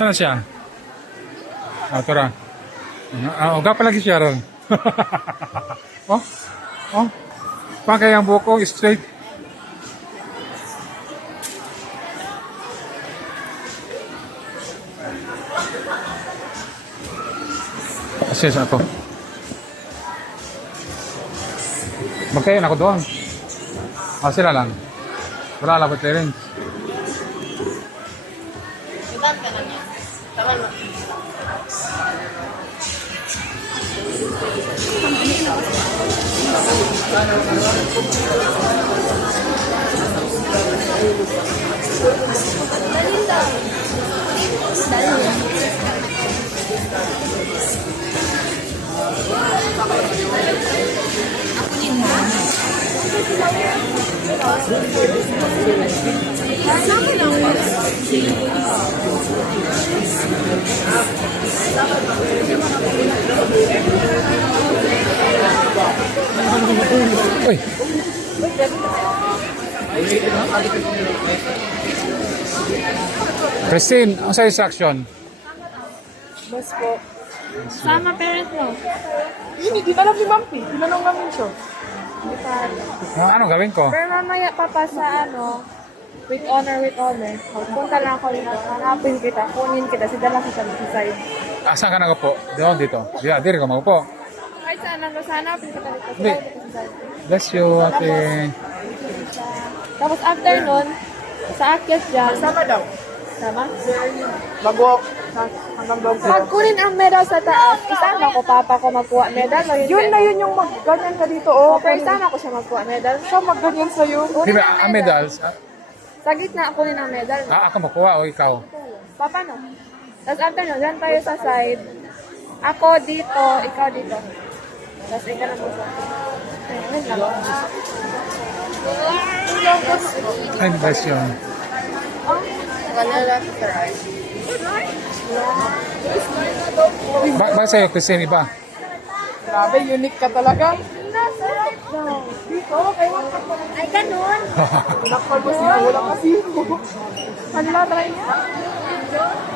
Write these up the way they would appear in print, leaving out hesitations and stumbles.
Saan na siya? Tara. Uga pa lagi siya ron. Oh? Oh? Pagkay ang buko, straight. Assess ako. Magkayon ako doon. Sila lang. Wala lang clearance. Iban ka na niya. Tama mo. Dali lang. Uy! Christine, ang sa instruction? Boss po. Sama parent mo. Hindi alam ni Mampi. Tinanong namin siya. Ano gawin ko? Pero mamaya papa sa with honor. Punta lang ako dito. Hanapin kita. Kunin kita. Sidala kita sa side. Saan ka nagpo? Doon, dito. Dito ko magpo. Kahit saan lang. Hanapin kita dito. Hindi. Sidala kita sa side. Bless you, ate. Tapos after nun, sa akyat dyan. Sama daw. Sama? Mag-walk. Hanggang doon Pag kunin ang medal sa taas, isama ko papa ko magkuha medal. O Yun na yun yung mag-ganyan ka dito. Oh, Pero isama ko siya magkuha medal. siya mag-ganyan sa'yo. Di Kunin ba, ang ang medals? Sa gitna, kunin ang medal. Ako makuha o ikaw? Papa no. Tapos after nun, dyan tayo sa side. Ako dito, ikaw dito. Tapos ikaw na mo sa wait lang. Ay, bless you. Kanala sa right. Bakit sa'yo, Christine, iba? Grabe, unique ka talaga. Nasa right daw. Dito, kayo ay ganun. Nakal mo si Wala kasi. Kanila, try niya.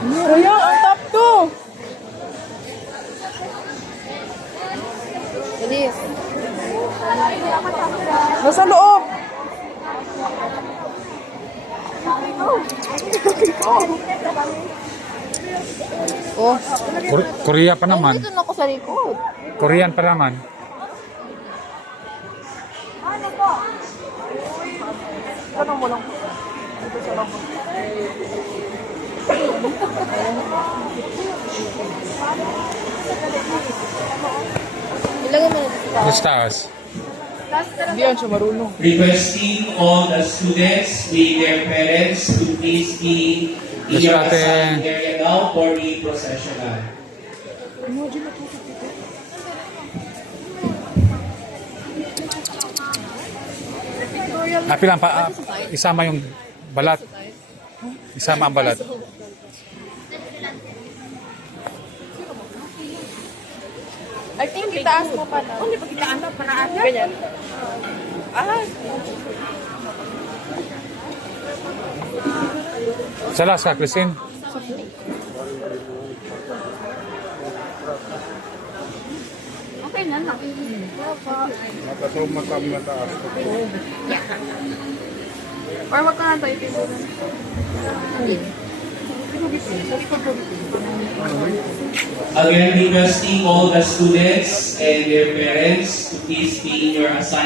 Kuya, ang top 2. Bilis. Nasa loob. Oh. Korea pa naman. Dito na ako sa likod. Korean pa naman. Tanong mo lang. Ito sa lang. Ilagay mo na dito. The stars. Hindi yan siya marunong. Requesting all the students with their parents to please be in your assigned area now for the processional. Happy lang pa, isama yung balat. Isama ang balat. I think itaas mo pa na. Hindi pa kitaan na, panaas na. Ganyan. Salas ka, Christine. Okay na, na. Or wag ka na tayo tinunan. Again, requesting all the students and their parents to please be in your assigned